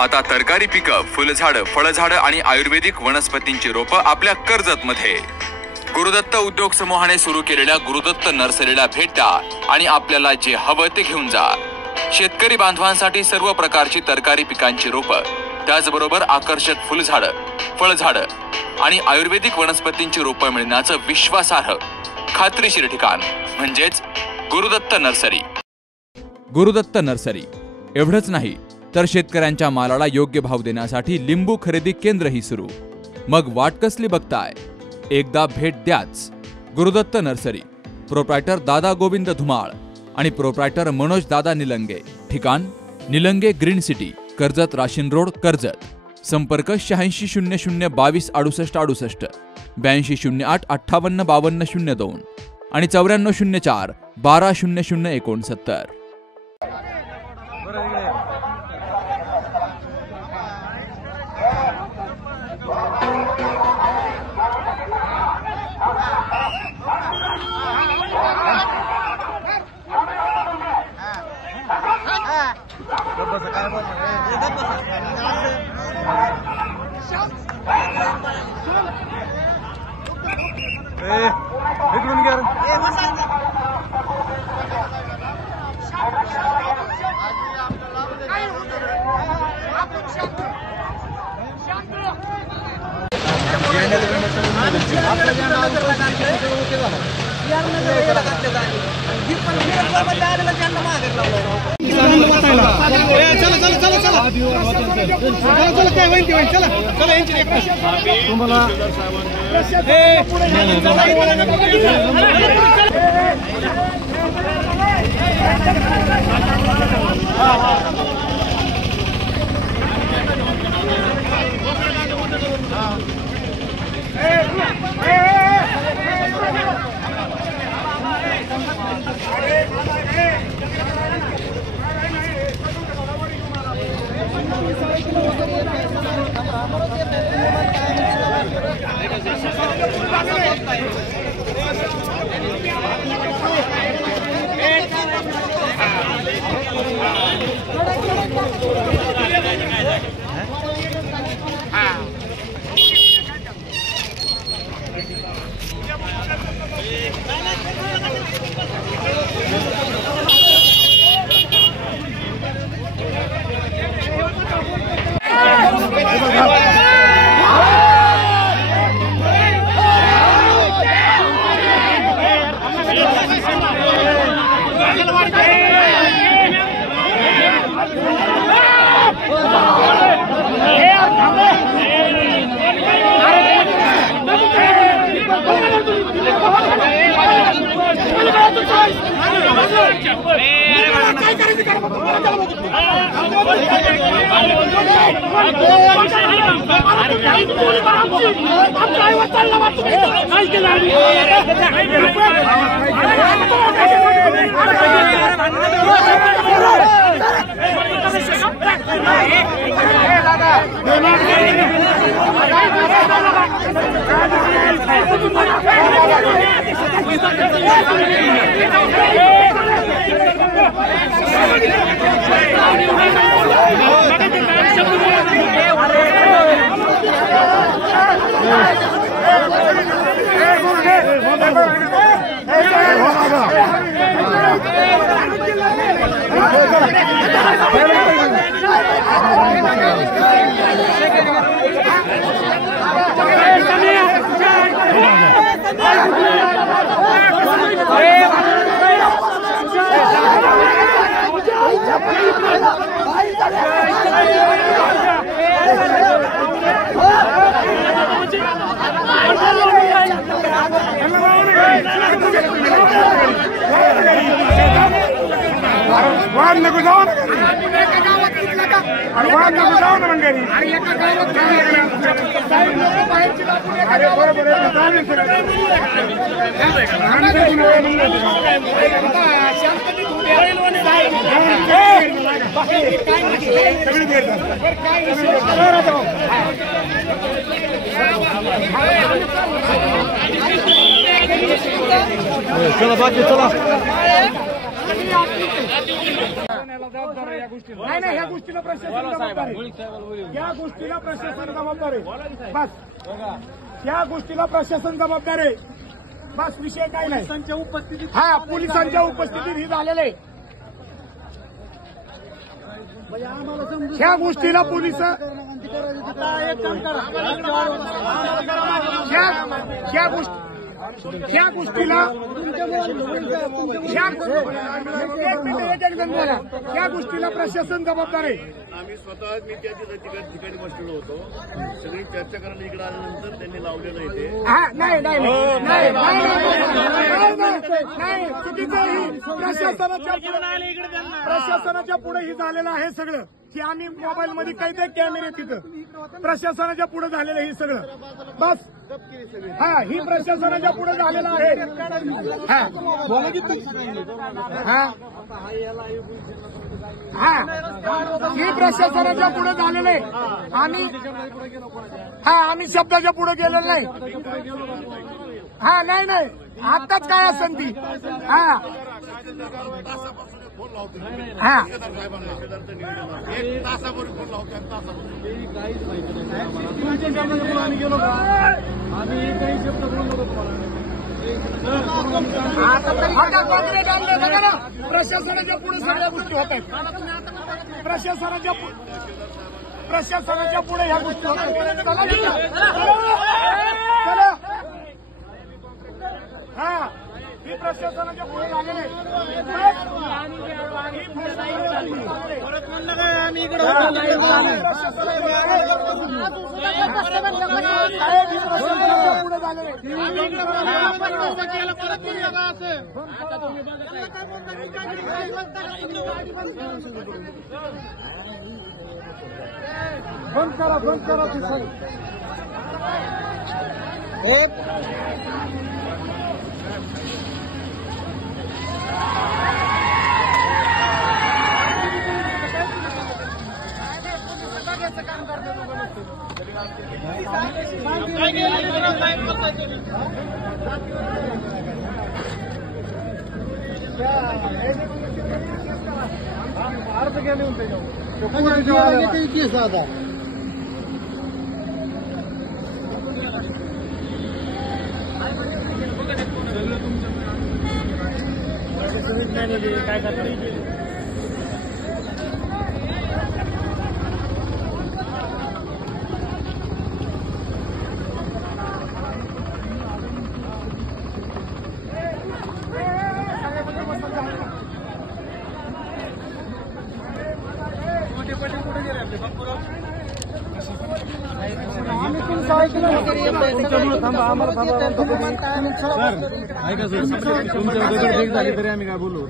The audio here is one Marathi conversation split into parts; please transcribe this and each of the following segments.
आता तरकारी पिकं, फुलझाडं, फळझाडं आणि आयुर्वेदिक वनस्पतींची रोपं आपल्या कर्जतमध्ये। गुरुदत्त उद्योग समूहाने सुरू केलेल्या गुरुदत्त नर्सरीला भेट द्या आणि आपल्याला जे हवं ते घेऊन जा। शेतकरी बांधवांसाठी सर्व प्रकारची तरकारी पिकांची रोपं, त्याचबरोबर आकर्षक फुलझाडं, फळझाडं आणि आयुर्वेदिक वनस्पतींची रोपं मिळण्याचं विश्वासार्ह, खात्रीशीर ठिकाण म्हणजेच गुरुदत्त नर्सरी। गुरुदत्त नर्सरी एवढंच नाही तर शेतकऱ्यांच्या मालाला योग्य भाव देण्यासाठी लिंबू खरेदी केंद्रही सुरू। मग वाट कसली बघताय? एकदा भेट द्याच। गुरुदत्त नर्सरी, प्रोप्रायटर दादा गोविंद धुमाळ आणि प्रोप्रायटर मनोज दादा निलंगे। ठिकाण Nilange green city, Karjat Rashin road, Karjat. संपर्क 8600226868, 8208585202 आणि 9404120069। चला बाकी चला नाही, या गोष्टीला प्रशासन जबाबदार आहे. या गोष्टीला प्रशासन जबाबदार आहे. बस या गोष्टीला प्रशासन जबाबदार आहे. बस विषय काय नाही. हा, पोलिसांच्या उपस्थितीत ही झालेलं आहे. ह्या गोष्टीला पोलीस ह्या गोष्टीला या गोष्टीला प्रशासन जबाबदार आहे. आम्ही स्वतः मी त्या ठिकाणी बसलेलो होतो. सगळी चर्चा करायला इकडे आल्यानंतर त्यांनी लावलेलं आहे ते. नाही, चुकीचं प्रशासनाच्या पुढे ही झालेलं आहे सगळं. की आम्ही मोबाईल मध्ये काही ते कॅमेरे तिथं प्रशासनाच्या पुढे झालेलं हे सगळं. बस हा, ही प्रशासनाच्या पुढे झालेलं आहे. ही प्रशासनाच्या पुढे झालेलं आहे. आम्ही शब्दाच्या पुढे गेलेलो नाही. नाही, आताच काय असेल ती. प्रशासनाच्या पुढे सगळ्या गोष्टी होत आहेत. प्रशासनाच्या पुढे ह्या गोष्टी होत आहेत. हा, ही प्रशासनाच्या पुढे झालेली बंद करा ते सर. अर्ज केले होते काय करणार. तरी आम्ही काय बोलू.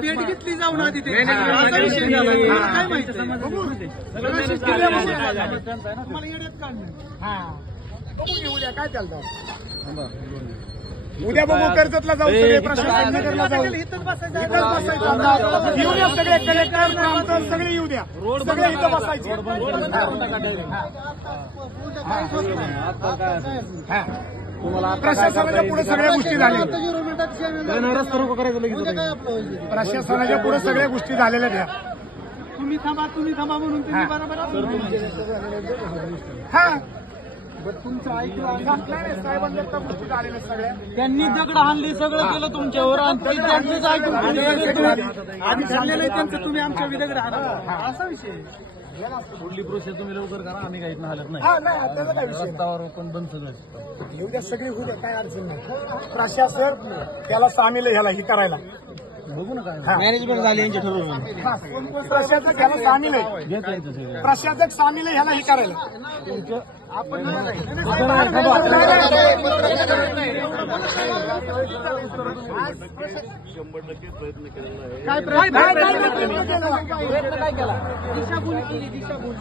भेट घेतली जाऊन आधी उद्या काय चालतं. उद्या बघू कर्जतला जाऊ, प्रशासनगरला जाऊ, इथंच बसायचं. येऊ द्या सगळे कलेक्टर प्रांत सगळे येऊ द्या. सगळे इथं बसायचे. प्रशासनाच्या पुढे सगळ्या गोष्टी झाल्या. प्रशासनाच्या पुढे सगळ्या गोष्टी झालेल्या द्या. तुम्ही थांबा म्हणून तुम्ही बरोबर. हा, तुमचं ऐकलं साहेबांच्या गोष्टी झालेल्या सगळ्या. त्यांनी दगड हाणली, सगळं केलं तुमच्यावर. त्यांचंच ऐकून आधी झालेलं आहे त्यांचं. तुम्ही आमच्या दगड हाणा असा विषय. पुढली प्रोसेस तुम्ही लवकर करा. आम्ही काही हालत नाही. रस्त्यावर पण बंद सगळं एवढ्या सगळी होऊ द्या, काय अडचण नाही. प्रशासन त्याला सामील आहे, ह्याला हे करायला. बघू ना काय मॅनेजमेंट झाली यांची ठरवून. प्रशासक ह्याला सामील आहे. प्रशासक सामील आहे ह्याला हे करायला. आपण प्रयत्न केलेला आहे. काय प्रयत्न काय केला. दिशाभूल केली, दिशाभूल.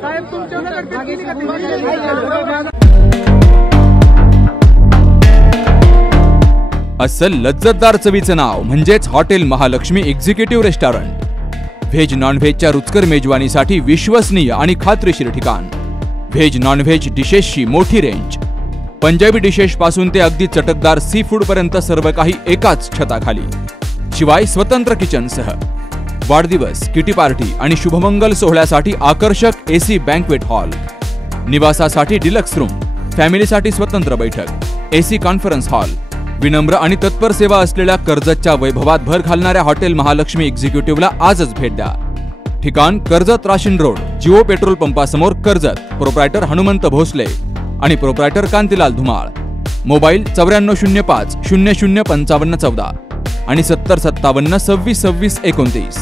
साहेब तुमच्या अस्सल लज्जतदार चवीचं नाव म्हणजेच hotel Mahalakshmi executive restaurant. Veg नॉनव्हेजच्या रुचकर मेजवानीसाठी विश्वसनीय आणि खात्रीशीर ठिकाण. व्हेज नॉनव्हेज डिशेसची मोठी रेंज, पंजाबी डिशेस पासून ते अगदी चटकदार सी फूड पर्यंत सर्व काही एकाच छताखाली. शिवाय स्वतंत्र किचनसह वाढदिवस, किटी पार्टी आणि शुभमंगल सोहळ्यासाठी आकर्षक एसी बँक्वेट हॉल, निवासासाठी डिलक्स रूम, फॅमिलीसाठी स्वतंत्र बैठक, एसी कॉन्फरन्स हॉल. विनम्र आणि तत्पर सेवा असलेल्या कर्जतच्या वैभवात भर घालणाऱ्या हॉटेल महालक्ष्मी एक्झिक्युटिव्हला आजच भेट द्या. ठिकाण कर्जत राशीन रोड, जिओ पेट्रोल पंपासमोर, कर्जत. प्रोप्रायटर हनुमंत भोसले आणि प्रोप्रायटर कांतीलाल धुमाळ. मोबाईल 9405 005514 आणि 7057 26 26 29.